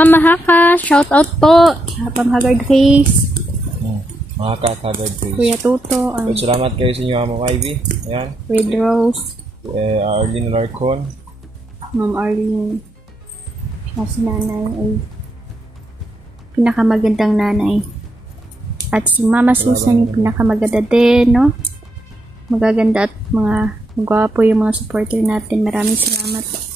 Mama Haka, shout out po. Pang Haggard Face. Haka at Haggard Face. Kuya Tuto. Salamat kayo sa inyo, Ma'am Ivy. Ayan. Red Rose. Arlene Larcon. Ma'am Arlene. Siya si nanay ay pinakamagandang nanay. At si Mama Susan yung pinakamaganda din, no? Magaganda at mga gwapo yung mga supporter natin. Maraming salamat.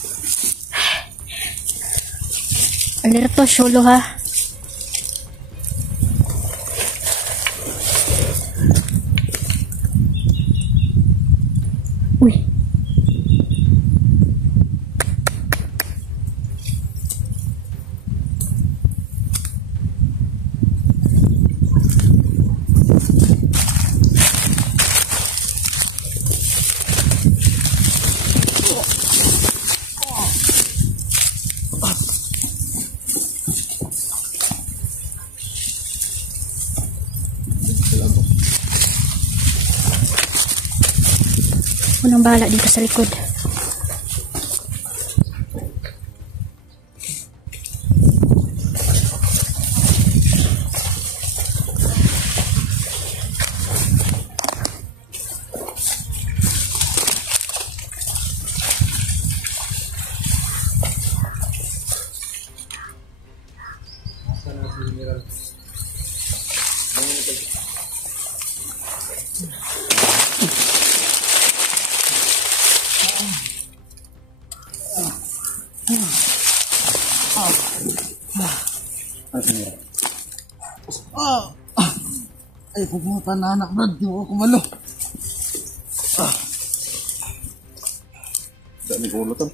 Alerto, solo ha. Uy. Unang bahala dito sa likod. Ay, pumunta na anak, Brad. Di ako kumalo. Dami ko ulo to.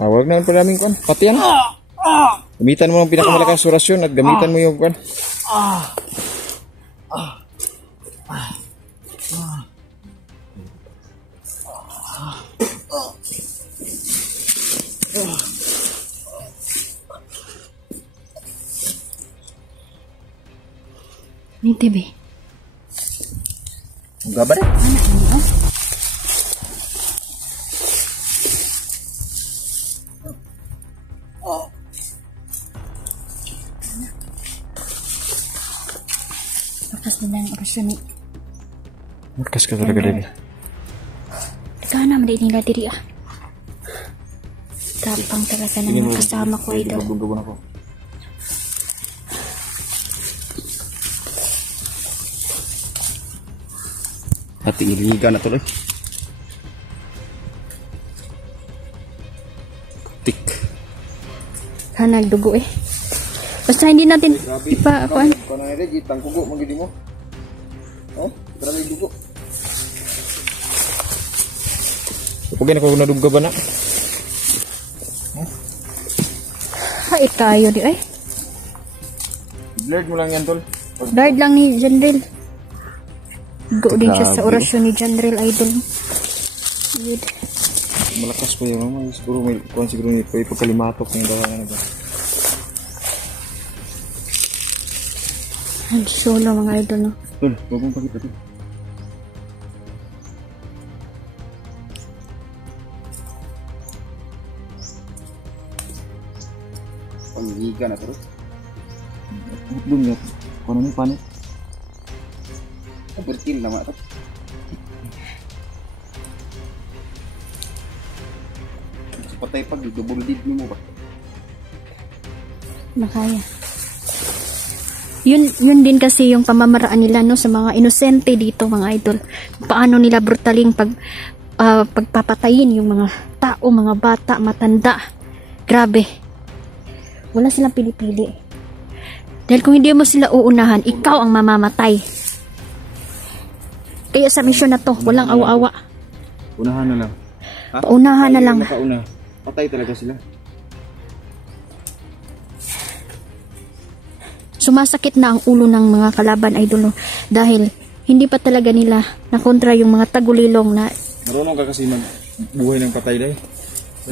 Huwag na pa namin kwan. Pati yan. Gamitan mo ang pinakamalakas orasyon at gamitan mo yung kwan. Ni TV. Ang gaba rin. Lakas din ang orasyon ni. Makas ka talaga din. Ito na, mali nila diri ah. Tapang talaga ng mga kasama ko ito. Gabon ako. Hati iliga na tuloy. Tik. Nagdugo eh. Basta hindi natin ipa-akuan. Kung na rin, gitang kugo, magiging mo. Oh, grabe dugo. Pagin ako nadugga ba na? Ay, tayo di ay. Blurred mo lang yan, tol. Blurred lang ni Jandrel. Go din siya sa orasyon ni Jandrel Idol. Good. Malakas pa yung mama. Siguro may kuhan siguro nito. Ipagkalimatok ng dawa na ba. Ang solo mga idol no. Tol, huwag mong pakita to. Panghiga na to. Doon nga. Kung ano yung panik. Berkin nama tu. Seperti pag double deed mo ba? Makaya. Yun din kasi yung pamamaraan nila no sa mga inosente dito mga idol. Paano nila brutaling pagpapatayin yung mga tao, mga bata, matanda. Grabe. Wala silang pili-pili. Dahil kung hindi mo sila uunahan, ikaw ang mamamatay. Kaya sa misyon na to, walang awa-awa. Unahan na lang. Ha? Paunahan na lang. Nakauna. Patay talaga sila. Sumasakit na ang ulo ng mga kalaban idol dahil hindi pa talaga nila nakontra yung mga tagulilong na marunong ka kasi magbuhay ng patay dahil.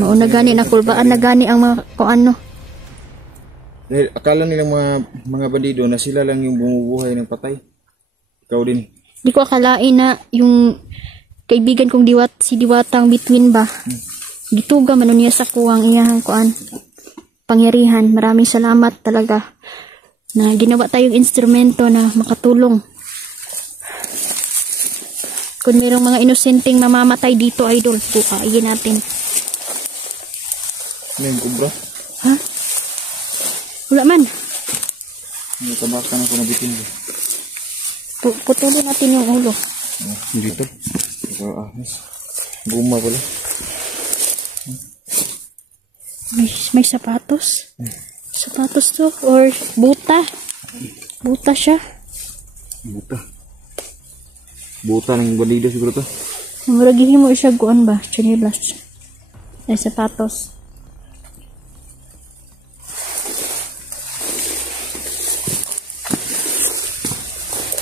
mauna gani na kulbaan na gani ang mga kung ano. Dahil akala nilang mga bandido na sila lang yung bumubuhay ng patay. Ikaw din. Di ko akalain na yung kaibigan kong si Diwatang Between ba. Gituga man niya sa kuwang iyahang kuan. kapangyarihan. Maraming salamat talaga na ginawa tayong instrumento na makatulong. Kung mayroong mga inosenteng mamamatay dito, idol, bukayin natin. Ano yung kubra? Ha? Wala man. May tabakan ako nabitin ko. Putulin natin yung ulo. Dito. Ahas. Guma pala. May sapatos. Sapatos to. Or buta. Buta siya. Buta ng bandido siguro to. Muragihin mo siya kuan ba? Chinelas. Ay sapatos.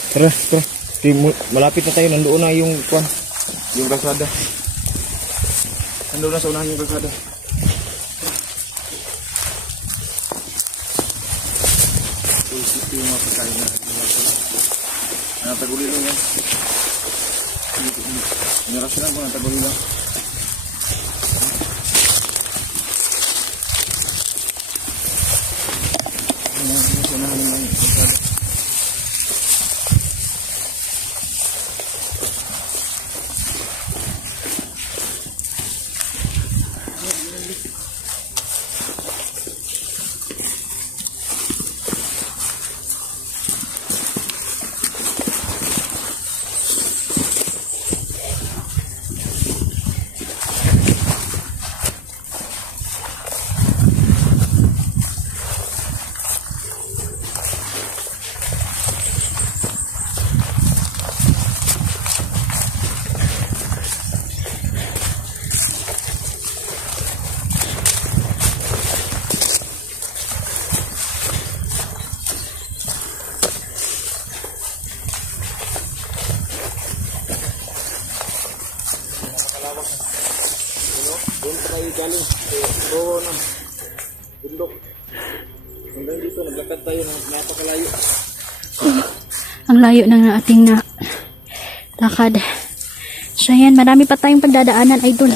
Tara. Malapit na tayo. Nandoon na yung kwan. Yung kalsada. Nandoon na sa unahan yung kalsada. Ito yung mga pagkain na. Nataguli lang yan. Nyaras lang kung nataguli lang. Sa unahan yung kalsada. Doon pa tayo galing. Doon ang bundok. Hanggang dito, naglakad tayo ng napakalayo. Ang layo ng ating na lakad. So yan, marami pa tayong pagdadaanan, idol.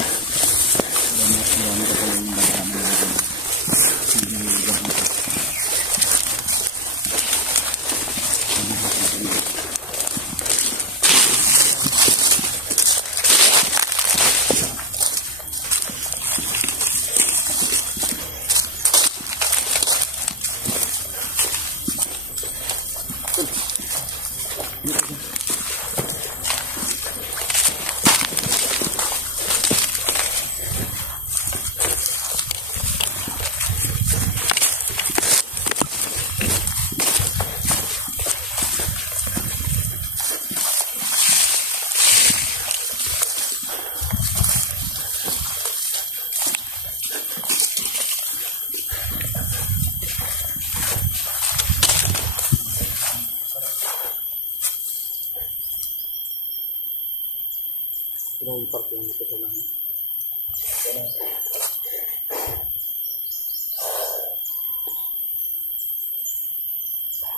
Yung park yung kasalanan.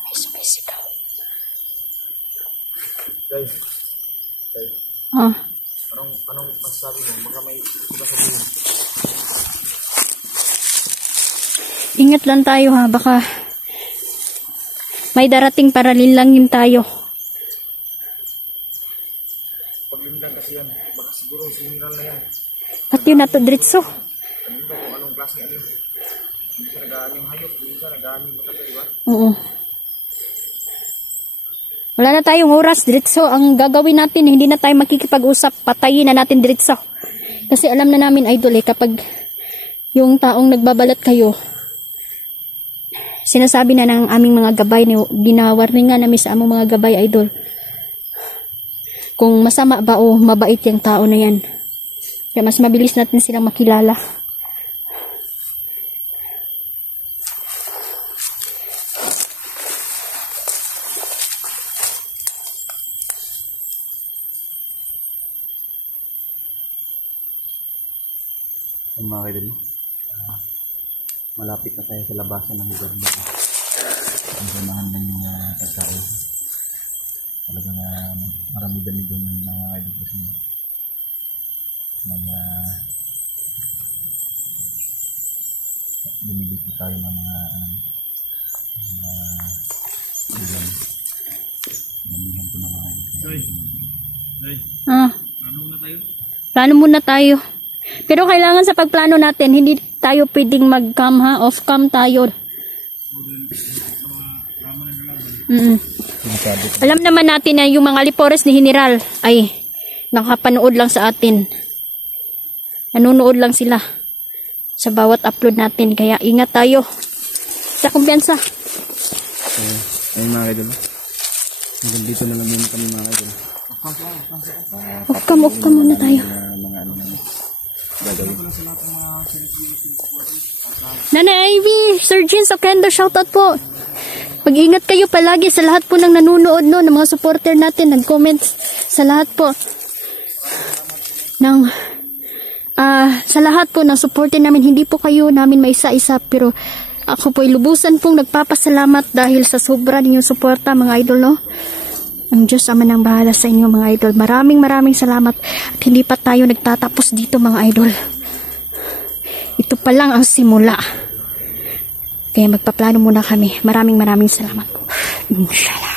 May sumisigaw. Guys, anong masasabi mo? Baka may iba sabihin. Ingat lang tayo ha, baka may darating paralil lang yun tayo. Paglindan kasi yan, baka siguro similar na yan. Pati yun nato diretso. Ano ba kung anong klase ano yun? Hindi ka nagaan yung hayop, hindi ka nagaan yung matanda, diba? Oo. Wala na tayong oras, diretso. Ang gagawin natin, hindi na tayo makikipag-usap. Patayin na natin diretso. Kasi alam na namin, idol, kapag yung taong nagbabalat kayo, sinasabi na ng aming mga gabay, ginawarningan namin sa among mga gabay, idol. Kung masama ba o mabait yung tao na yan. Kaya mas mabilis natin silang makilala. Yung mga kaibigan mo, malapit na tayo sa labasan ng lugar nito. Ang samahan ng mga tao. Talaga na marami dami doon ng mga kaibigan kasi bumili po tayo ng mga ulam. Damihan po ng mga Plano muna tayo. Pero kailangan sa pagplano natin, hindi tayo pwedeng mag-cam ha. Off-cam tayo. Alam naman natin na yung mga Alipores ni General ay nakapanood lang sa atin. Nanonood lang sila sa bawat upload natin. Kaya ingat tayo. Sa kumpiyansa. Ayun mga idol. Hanggang dito na lang muna kami mga idol. Off-cam muna tayo. Mga ano na gagawin. Nanay Ivy, Sir Jean Okendo, shoutout po. Mag-ingat kayo palagi sa lahat po ng nanonood no, ng mga supporter natin, nag-comment sa lahat po. Sa lahat po ng supporter namin, hindi po kayo namin maisa-isa, pero ako po ay lubusan pong nagpapasalamat dahil sa sobra ninyong suporta mga idol no. Ang Diyos Ama nang bahala sa inyo mga idol. Maraming salamat at hindi pa tayo nagtatapos dito mga idol. Ito pa lang ang simula. Kaya magpaplano muna kami. Maraming salamat po. Inshallah.